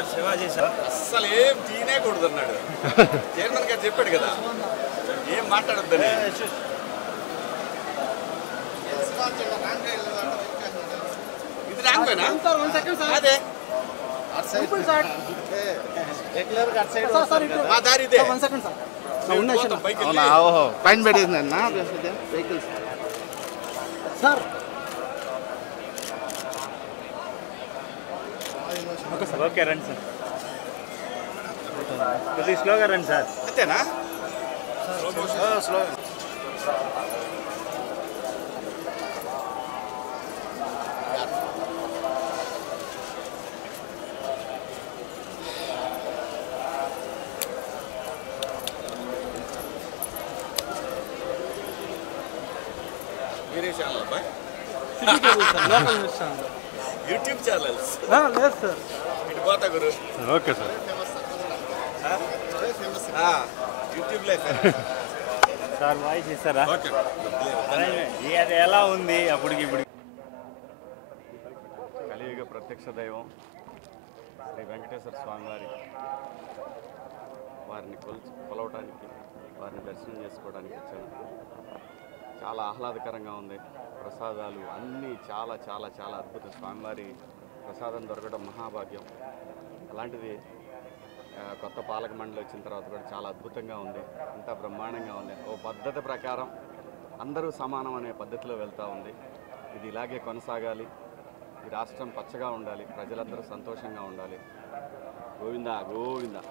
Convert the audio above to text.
అస్సలు ఏం తీయకూడదు అన్నాడు చైర్మన్ గారు చెప్పాడు కదా ఏం మాట్లాడొద్దని ఇది రాకపోయినా అదే మా దారి ఇదే పైన పెట్టేసిందన్న వెహికల్స్ సార్ ఓకే రండి సార్ కొద్దిగా స్లోగా రండి సార్ అంతేనా స్లో మీరే ఛానల్ అబ్బాయి యూట్యూబ్ ఛానల్స్ లేదు సార్ ఇటు పోతా గురు ఓకే సార్ యూట్యూబ్లో సార్ వాయిస్ ఇస్తారా అది ఎలా ఉంది అప్పటికి ఇప్పుడు కలియుగ ప్రత్యక్ష దైవం శ్రీ వెంకటేశ్వర స్వామి వారిని కొలవటానికి వారిని దర్శనం చేసుకోవడానికి వచ్చాను. చాలా ఆహ్లాదకరంగా ఉంది. ప్రసాదాలు అన్నీ చాలా చాలా చాలా అద్భుతం. స్వామివారి ప్రసాదం దొరకడం మహాభాగ్యం. అలాంటిది కొత్త పాలక మండలి వచ్చిన తర్వాత కూడా చాలా అద్భుతంగా ఉంది. అంతా బ్రహ్మాండంగా ఉంది. ఓ పద్ధతి ప్రకారం అందరూ సమానం అనే పద్ధతిలో వెళ్తూ ఉంది. ఇది ఇలాగే కొనసాగాలి. ఈ రాష్ట్రం పచ్చగా ఉండాలి. ప్రజలందరూ సంతోషంగా ఉండాలి. గోవిందా గోవిందా.